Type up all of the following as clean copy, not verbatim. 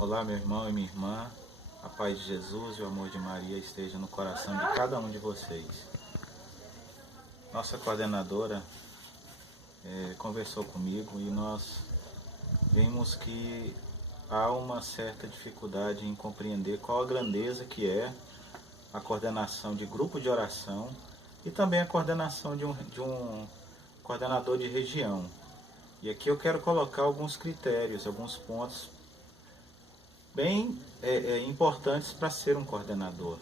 Olá, meu irmão e minha irmã. A paz de Jesus e o amor de Maria esteja no coração de cada um de vocês. Nossa coordenadora conversou comigo e nós vimos que há uma certa dificuldade em compreender qual a grandeza que é a coordenação de grupo de oração e também a coordenação de um coordenador de região. E aqui eu quero colocar alguns critérios, alguns pontos bem importantes para ser um coordenador.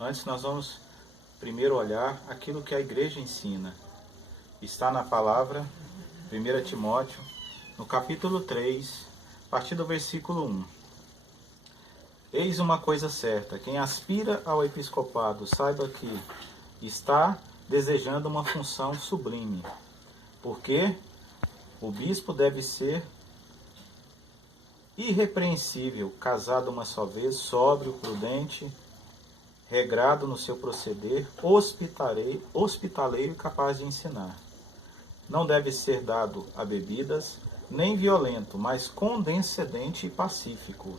Antes nós vamos primeiro olhar aquilo que a igreja ensina. Está na palavra 1 Timóteo, no capítulo 3, a partir do versículo 1. Eis uma coisa certa, quem aspira ao episcopado saiba que está desejando uma função sublime, porque o bispo deve ser irrepreensível, casado uma só vez, sóbrio, prudente, regrado no seu proceder, hospitaleiro e capaz de ensinar. Não deve ser dado a bebidas, nem violento, mas condescendente e pacífico,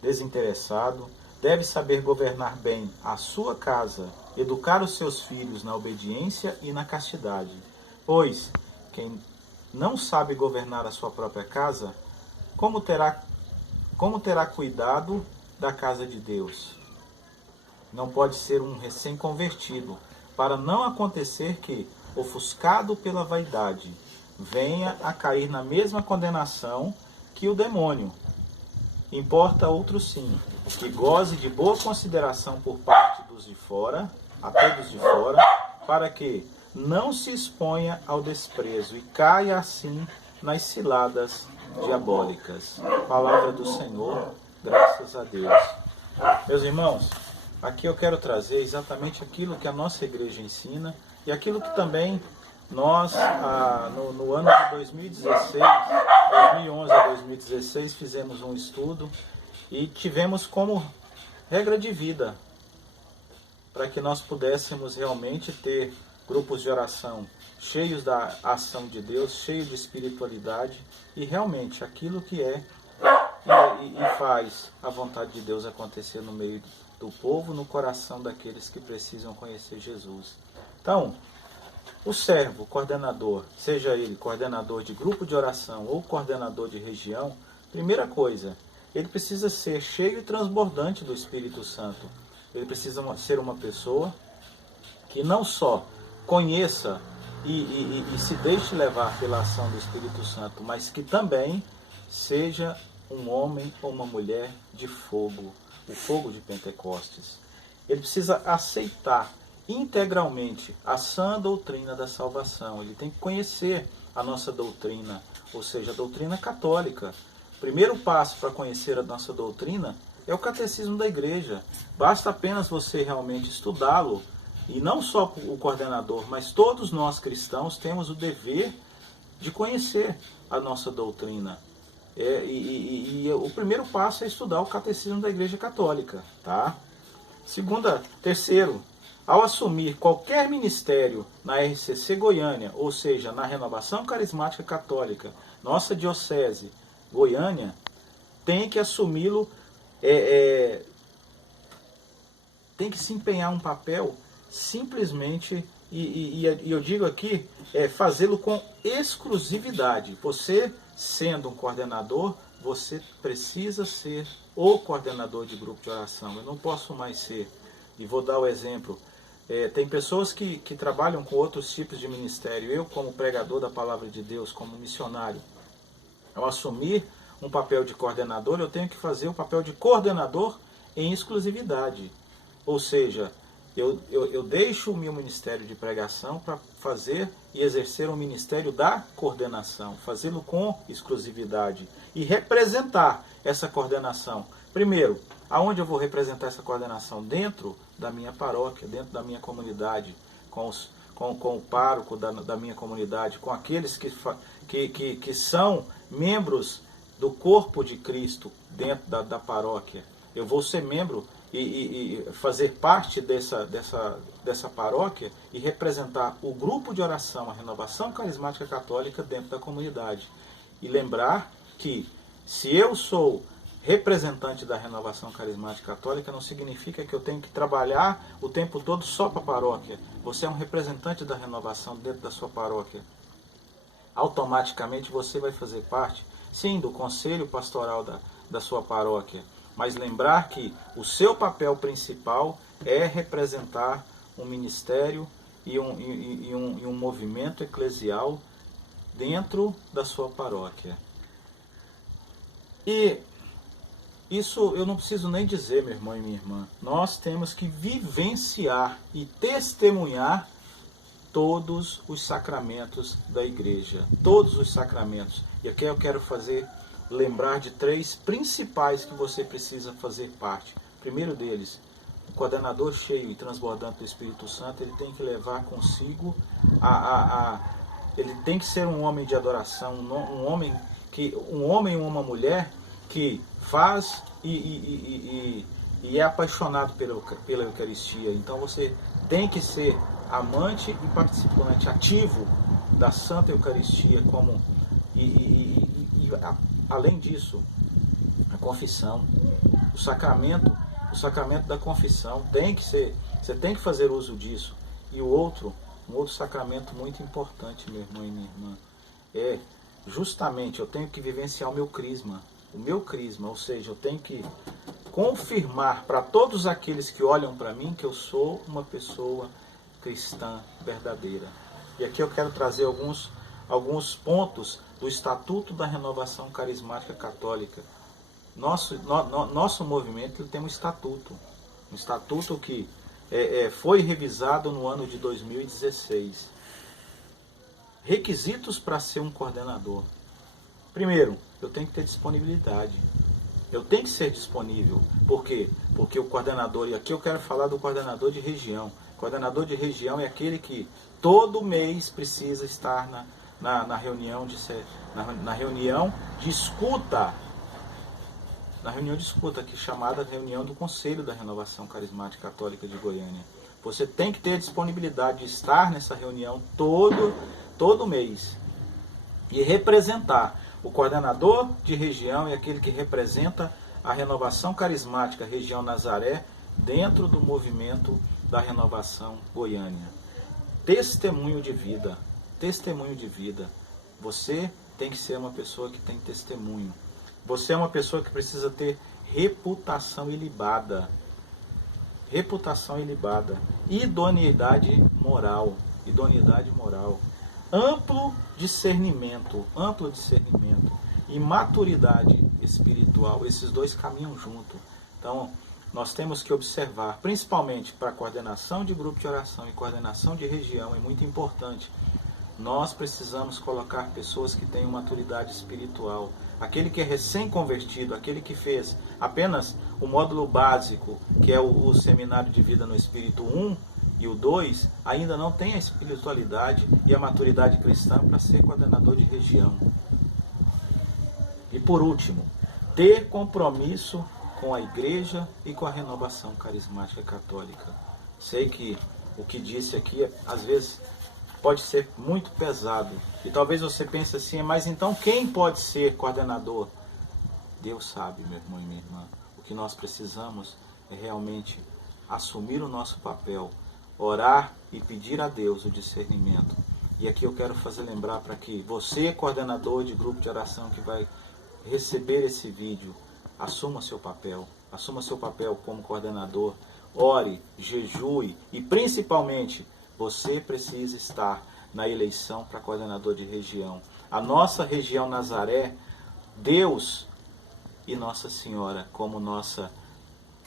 desinteressado, deve saber governar bem a sua casa, educar os seus filhos na obediência e na castidade. Pois, quem não sabe governar a sua própria casa, como terá cuidado da casa de Deus? Não pode ser um recém-convertido, para não acontecer que, ofuscado pela vaidade, venha a cair na mesma condenação que o demônio. Importa outro sim, que goze de boa consideração por parte dos de fora, a todos de fora, para que não se exponha ao desprezo e caia assim nas ciladas diabólicas. Palavra do Senhor, graças a Deus. Meus irmãos, aqui eu quero trazer exatamente aquilo que a nossa igreja ensina e aquilo que também nós, no ano de 2016, 2011 a 2016, fizemos um estudo e tivemos como regra de vida para que nós pudéssemos realmente ter grupos de oração cheios da ação de Deus, cheios de espiritualidade e realmente aquilo que é e faz a vontade de Deus acontecer no meio do povo, no coração daqueles que precisam conhecer Jesus. Então, o servo, coordenador, seja ele coordenador de grupo de oração ou coordenador de região, primeira coisa, ele precisa ser cheio e transbordante do Espírito Santo. Ele precisa ser uma pessoa que não só conheça e se deixe levar pela ação do Espírito Santo, mas que também seja um homem ou uma mulher de fogo, o fogo de Pentecostes. Ele precisa aceitar integralmente a sã doutrina da salvação. Ele tem que conhecer a nossa doutrina, ou seja, a doutrina católica. O primeiro passo para conhecer a nossa doutrina é o catecismo da igreja. Basta apenas você realmente estudá-lo. E não só o coordenador, mas todos nós cristãos temos o dever de conhecer a nossa doutrina. O primeiro passo é estudar o catecismo da Igreja Católica. Tá? Terceiro, ao assumir qualquer ministério na RCC Goiânia, ou seja, na Renovação Carismática Católica, nossa diocese Goiânia, tem que assumi-lo, tem que se empenhar um papel simplesmente, e eu digo aqui, fazê-lo com exclusividade. Você, sendo um coordenador, você precisa ser o coordenador de grupo de oração. Eu não posso mais ser. E vou dar o exemplo. Tem pessoas que trabalham com outros tipos de ministério. Eu, como pregador da palavra de Deus, como missionário, ao assumir um papel de coordenador, eu tenho que fazer o papel de coordenador em exclusividade. Ou seja, eu deixo o meu ministério de pregação para fazer e exercer o ministério da coordenação, fazê-lo com exclusividade e representar essa coordenação. Primeiro, aonde eu vou representar essa coordenação? Dentro da minha paróquia, dentro da minha comunidade, com o pároco da minha comunidade, com aqueles que são membros do corpo de Cristo dentro da paróquia. Eu vou ser membro e fazer parte dessa paróquia e representar o grupo de oração, a Renovação Carismática Católica dentro da comunidade. E lembrar que se eu sou representante da Renovação Carismática Católica não significa que eu tenho que trabalhar o tempo todo só para a paróquia. Você é um representante da renovação dentro da sua paróquia. Automaticamente você vai fazer parte, sim, do conselho pastoral da sua paróquia. Mas lembrar que o seu papel principal é representar um ministério e um movimento eclesial dentro da sua paróquia. E isso eu não preciso nem dizer, meu irmão e minha irmã. Nós temos que vivenciar e testemunhar todos os sacramentos da igreja. Todos os sacramentos. E aqui eu quero lembrar de 3 principais que você precisa fazer parte. O primeiro deles, o coordenador cheio e transbordante do Espírito Santo, ele tem que levar consigo ele tem que ser um homem de adoração, um homem e uma mulher que faz e é apaixonado pela Eucaristia. Então você tem que ser amante e participante ativo da Santa Eucaristia, além disso, a confissão, o sacramento da confissão você tem que fazer uso disso. E um outro sacramento muito importante, meu irmão e minha irmã, é justamente eu tenho que vivenciar o meu crisma, ou seja, eu tenho que confirmar para todos aqueles que olham para mim que eu sou uma pessoa cristã verdadeira. E aqui eu quero trazer alguns pontos do Estatuto da Renovação Carismática Católica. Nosso movimento ele tem um estatuto que foi revisado no ano de 2016. Requisitos para ser um coordenador. Primeiro, eu tenho que ter disponibilidade. Eu tenho que ser disponível. Por quê? Porque o coordenador, e aqui eu quero falar do coordenador de região. O coordenador de região é aquele que todo mês precisa estar na reunião de escuta. Na reunião de escuta, aqui chamada reunião do Conselho da Renovação Carismática Católica de Goiânia. Você tem que ter disponibilidade de estar nessa reunião todo mês e representar. O coordenador de região é aquele que representa a Renovação Carismática Região Nazaré dentro do movimento da Renovação Goiânia. Testemunho de vida. Você tem que ser uma pessoa que tem testemunho. Você é uma pessoa que precisa ter reputação ilibada. Idoneidade moral. Amplo discernimento e maturidade espiritual. Esses dois caminham junto. Então, nós temos que observar, principalmente para a coordenação de grupo de oração e coordenação de região, é muito importante. Nós precisamos colocar pessoas que tenham maturidade espiritual. Aquele que é recém-convertido, aquele que fez apenas o módulo básico, que é o Seminário de Vida no Espírito 1 e o 2, ainda não tem a espiritualidade e a maturidade cristã para ser coordenador de região. E por último, ter compromisso com a igreja e com a renovação carismática católica. Sei que o que disse aqui, às vezes, pode ser muito pesado. E talvez você pense assim, mas então quem pode ser coordenador? Deus sabe, meu irmão e minha irmã. O que nós precisamos é realmente assumir o nosso papel, orar e pedir a Deus o discernimento. E aqui eu quero fazer lembrar para que você, coordenador de grupo de oração que vai receber esse vídeo, assuma seu papel como coordenador, ore, jejue e principalmente você precisa estar na eleição para coordenador de região. A nossa região Nazaré, Deus e Nossa Senhora como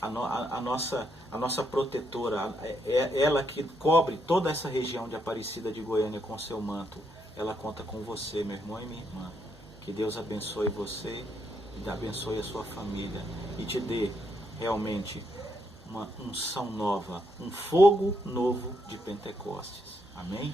a nossa protetora, ela que cobre toda essa região de Aparecida de Goiânia com seu manto, ela conta com você, meu irmão e minha irmã. Que Deus abençoe você e abençoe a sua família e te dê realmente uma unção nova, um fogo novo de Pentecostes. Amém?